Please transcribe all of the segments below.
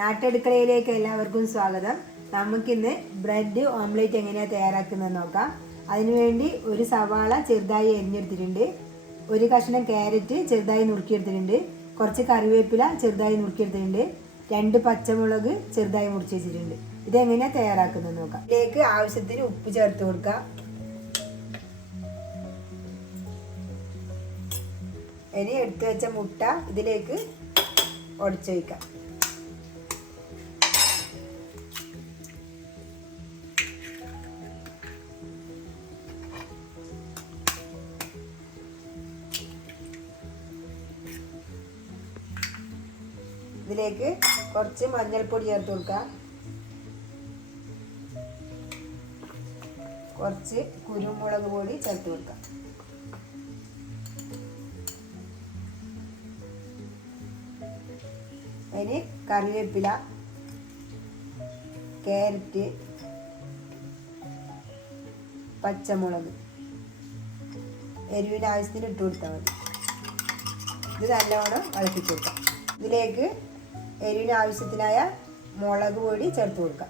നാട്ടടുക്കളയിലേക്ക് എല്ലാവർക്കും സ്വാഗതം. നമുക്കിന്ന് ബ്രെഡ് ഓംലെറ്റ് എങ്ങനെയാണ് തയ്യാറാക്കുന്നത് നോക്കാം. അതിനുവേണ്ടി ഒരു സവാള ചെറുതായി എരിഞ്ഞെടുത്തിട്ടുണ്ട്, ഒരു കഷ്ണം ക്യാരറ്റ് ചെറുതായി നുറുക്കിയെടുത്തിട്ടുണ്ട്, കുറച്ച് കറിവേപ്പില ചെറുതായി നുറുക്കിയെടുത്തിട്ടുണ്ട്, 2 പച്ചമുളക് ചെറുതായി മുറിച്ച് വെച്ചിട്ടുണ്ട്. ഇതെങ്ങനെയാണ് തയ്യാറാക്കുന്നത് നോക്കാം. ഇതിലേക്ക് ആവശ്യത്തിന് ഉപ്പ് ചേർത്ത് കൊടുക്കാം. ഇനി എടുത്തു വെച്ച മുട്ട ഇതിലേക്ക് ഉടച്ചൊഴിക്കാം. ഇതിലേക്ക് കുറച്ച് മഞ്ഞൾപ്പൊടി ചേർത്ത് കൊടുക്കാം, കുറച്ച് കുരുമുളക് പൊടി ചേർത്ത് കൊടുക്കാം, അതിന് കറിവേപ്പില, ക്യാരറ്റ്, പച്ചമുളക് എരിവിന് ആവശ്യത്തിന് ഇട്ട് കൊടുത്താൽ മതി. ഇത് നല്ലവണ്ണം ഇളക്കി കൊടുക്കാം. ഇതിലേക്ക് എരിവിന് ആവശ്യത്തിനായ മുളക് പൊടി ചേർത്ത് കൊടുക്കാം.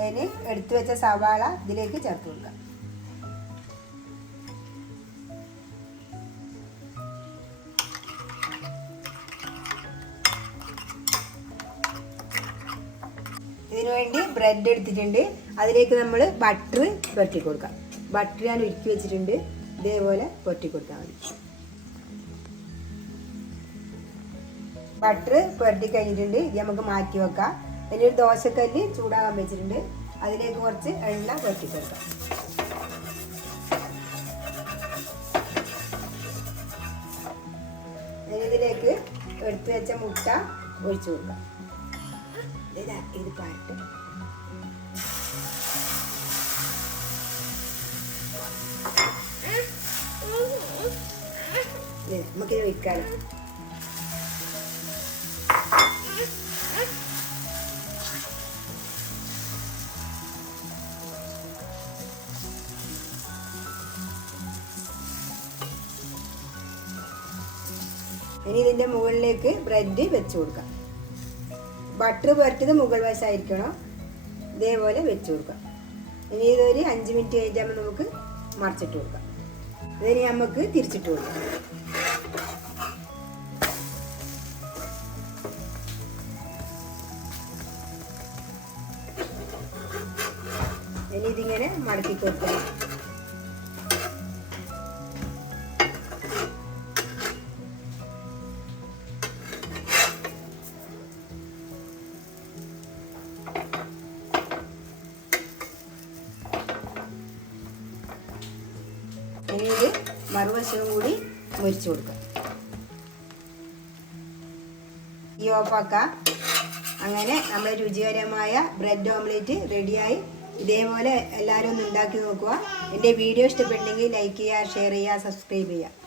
അതിന് എടുത്തു വെച്ച സവാള ഇതിലേക്ക് ചേർത്ത് കൊടുക്കാം. ഇതിനുവേണ്ടി ബ്രെഡ് എടുത്തിട്ടുണ്ട്, അതിലേക്ക് നമ്മൾ ബട്ടർ പുരട്ടി കൊടുക്കാം. ബട്ടർ ഞാൻ ഉരുക്കി വെച്ചിട്ടുണ്ട്, ഇതേപോലെ പുരട്ടി കൊടുത്താൽ മതി. ബട്ടർ പുരട്ടി കഴിഞ്ഞിട്ടുണ്ട്, ഇത് നമുക്ക് മാറ്റി വെക്കാം. അതിനൊരു ദോശക്കല്ല് ചൂടാകാൻ വെച്ചിട്ടുണ്ട്, അതിലേക്ക് കുറച്ച് എണ്ണ പുരട്ടി കൊടുക്കാം. ഇതിലേക്ക് എടുത്തു വെച്ച മുട്ട ഒഴിച്ചു കൊടുക്കാം. ഇത് പാട്ട് നമുക്കിത് ഒഴിക്കാം. ഇനി ഇതിൻ്റെ മുകളിലേക്ക് ബ്രെഡ് വെച്ച് കൊടുക്കാം. ബട്ടർ പുരട്ടിയത് മുകൾ വശമായിരിക്കണം, ഇതേപോലെ വെച്ച് കൊടുക്കാം. ഇനി ഇതൊരു 5 മിനിറ്റ് കഴിഞ്ഞാൽ നമുക്ക് മറിച്ചിട്ട് കൊടുക്കാം. ഇതിന് നമുക്ക് തിരിച്ചിട്ട് കൊടുക്കാം. ഇനി ഇതിങ്ങനെ മടക്കി കൊടുക്കാം. ഇനി ഇത് മറുവശവും കൂടി മുരിച്ചു കൊടുക്കാം. ഈ ഓഫാക്കാം. അങ്ങനെ നമ്മുടെ രുചികരമായ ബ്രെഡ് ഓംലെറ്റ് റെഡിയായി. ഇതേപോലെ എല്ലാവരും ഒന്ന് ഉണ്ടാക്കി നോക്കുക. എൻ്റെ വീഡിയോ ഇഷ്ടപ്പെട്ടെങ്കിൽ ലൈക്ക് ചെയ്യുക, ഷെയർ ചെയ്യുക, സബ്സ്ക്രൈബ് ചെയ്യുക.